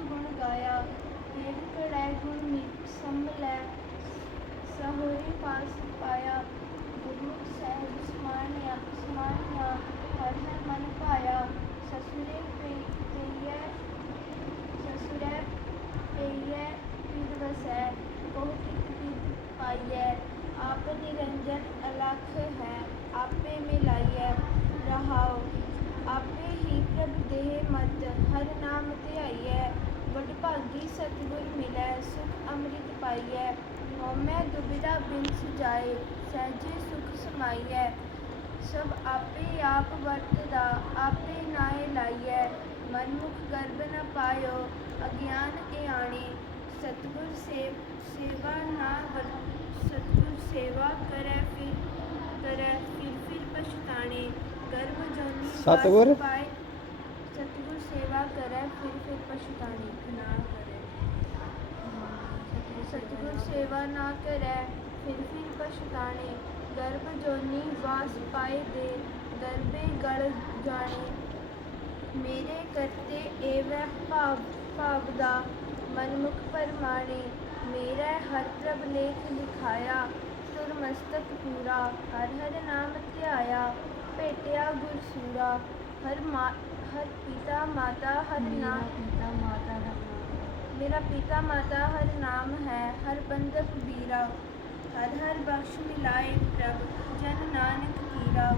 गुण गाया गुण संभ सहोरे पास पाया। गुरु हर हर मन पाया ससुरे वसै पाइय आप निरंजन अलख है। आपे मिलाइए रहाओ। आपे ही प्रभ देह मत, हर नाम ते है ਪਾਈਐ ਹਉਮੈ ਦੁਬਿਧਾ ਬਿਨ ਸੁਜਾਏ ਸਹਿਜੇ ਸੁਖ ਸਮਾਈਐ ਸਭ ਆਪੇ ਆਪ ਵਰਤਦਾ ਆਪੇ ਨਾਏ ਲਾਈਐ। ਮਨ ਮੁਖ ਗਰਭ ਨ ਪਾਇਓ ਅਗਿਆਨ ਏਆਣੇ ਸਤਿਗੁਰ ਸੇਵ ਸੇਵਾ ਨਾ ਸਤਿਗੁਰ ਸੇਵਾ ਕਰੈ ਫਿਰ ਕਰੈ ਫਿਰ ਫਿਰ ਪਛਤਾਣੇ। ਗਰਭ ਜੋਨੀ ਸਤਿਗੁਰ? ਸੇਵਾ ਕਰੈ ਫਿਰ ਫਿਰ ਪਛਤਾਣੇ। ਨਾ ਕਰੇ। ਸਤਿਗੁਰ ਸੇਵਾ ਨਾ ਕਰੈ ਫਿਰ ਫਿਰ ਪਛਤਾਣੇ। ਗਰਭ ਜੋਨੀ ਵਾਸ ਪਾਏ ਦੇ ਗਰਭੇ ਗਲ ਜਾਣੇ। ਮੇਰੇ ਕਰਤੇ ਏਵੈ ਭਾਵ ਭਾਵ ਦਾ ਮਨਮੁਖ ਪਰਮਾਣੇ। ਮੇਰਾ ਹਰ ਪ੍ਰਭ ਲੇਖ ਲਿਖਾਇਆ ਸੁਰ ਮਸਤਕ ਪੂਰਾ। ਹਰ ਹਰ ਨਾਮ ਧਿਆਇਆ ਭੇਟਿਆ ਗੁਰ ਸੂਰਾ। ਹਰ ਮਾ ਹਰ ਪਿਤਾ ਮਾਤਾ ਹਰ ਨਾਮ ਪਿਤਾ ਮਾਤਾ ਦਾ ਮੇਰਾ ਪਿਤਾ ਮਾਤਾ ਹਰ ਹਰ ਬੰਦਕ ਵੀਰਾ ਹਰ ਹਰ ਬਖਸ਼ ਮਿਲਾਏ ਪ੍ਰਭ ਜਨ ਨਾਨਕ ਕੀਰਾ।